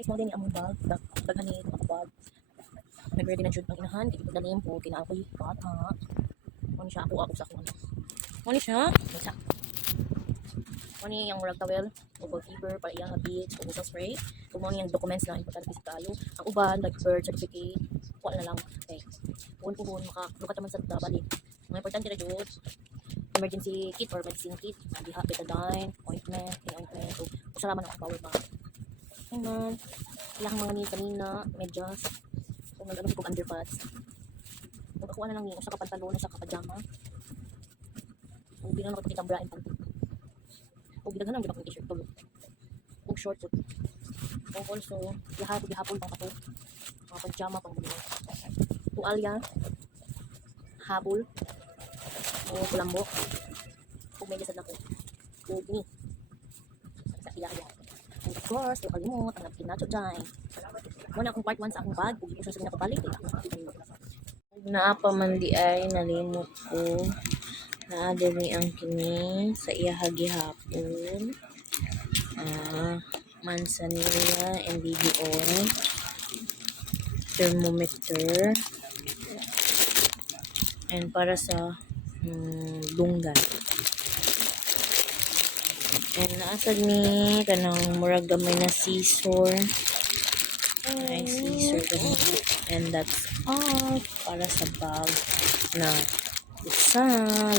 Guys, mo din ni among bag. Daghan ni ako bag. Nag-ready na jud ang inahan. Kaya ipagdalim ko. Kinaakoy bata. Ano siya? Ako sa akong ano. Ano siya? Isa. Ano yung rag towel. Over fever. Para iyang beads. O sa spray. Kung ano yung documents na importante sa tayo. Ang uban, like birth certificate. Kuha na lang. Okay. Puhon. Makalukat naman sa balik. Mga importante na jud. Emergency kit or medicine kit. Diha, betadine, ointment, so usara man ang power bank. Ayun, ilang mga ni kanina, medyas. Kung nag-ano si kong underpants. Kung ako na lang ni, usa ka pantalon, usa ka pajama. Kung bilang nakapakita bra and panty. Kung gidaghan lang gid t-shirt tulo. Kung short po. Kung also, gihapon pang kato. Mga pajama pang bulo. Tualya, habol, o kulambo. Kung may jasad na ko. Kung ni. Sa iya. And of course, yung kalimut, ang napkin nacho dyan. Muna akong part 1 sa akong bag. Kung gusto sa pinapabalik, Naapa man di ay nalimot ko. Naadiri ang kini sa iya hagihapon. Manzanilla and baby oil. Thermometer. And para sa lunggan. And naasad ni kanang murag gamay na scissor. Ay, scissor ganun. And that's all para sa bag na isa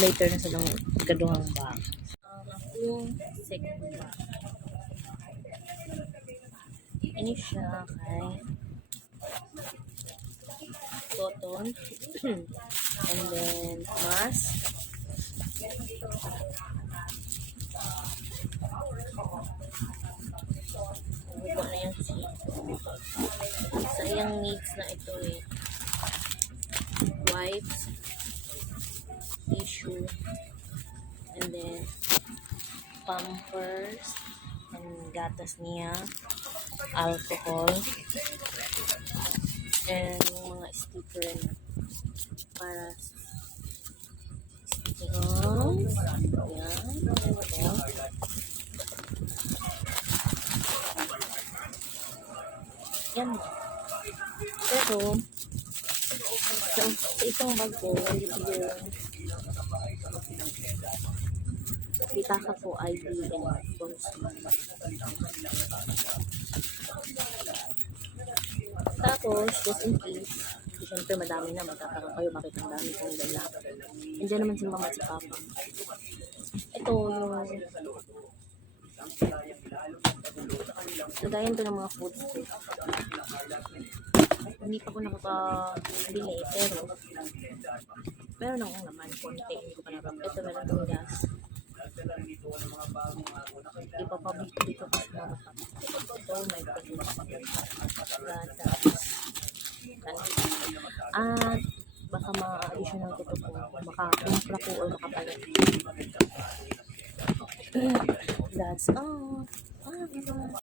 later na sa ikaduhang bag. Akong second bag. Ini siya kay cotton and then mask. Buko na yan sa iyang needs na ito wipes, tissue, and then pampers, and gatas niya, alcohol, and mga sticker na para yan. Pero sa isang bag ko, bitaka ko ID and phones. Tapos, just in case, siyempre madami na, magkakaroon kayo, bakit ang dami kong dala. Nandiyan naman si mama at si papa. Ito yung lagayan to ng mga foods ko. Hindi pa ko nakakabili, pero nang naman, konti, hindi ko pa narap. Ito meron itong gas. Ipapabit dito pa sa mga ito, may at baka ma-additional ko ito po, maka-tumpra ko or makapalit. That's all.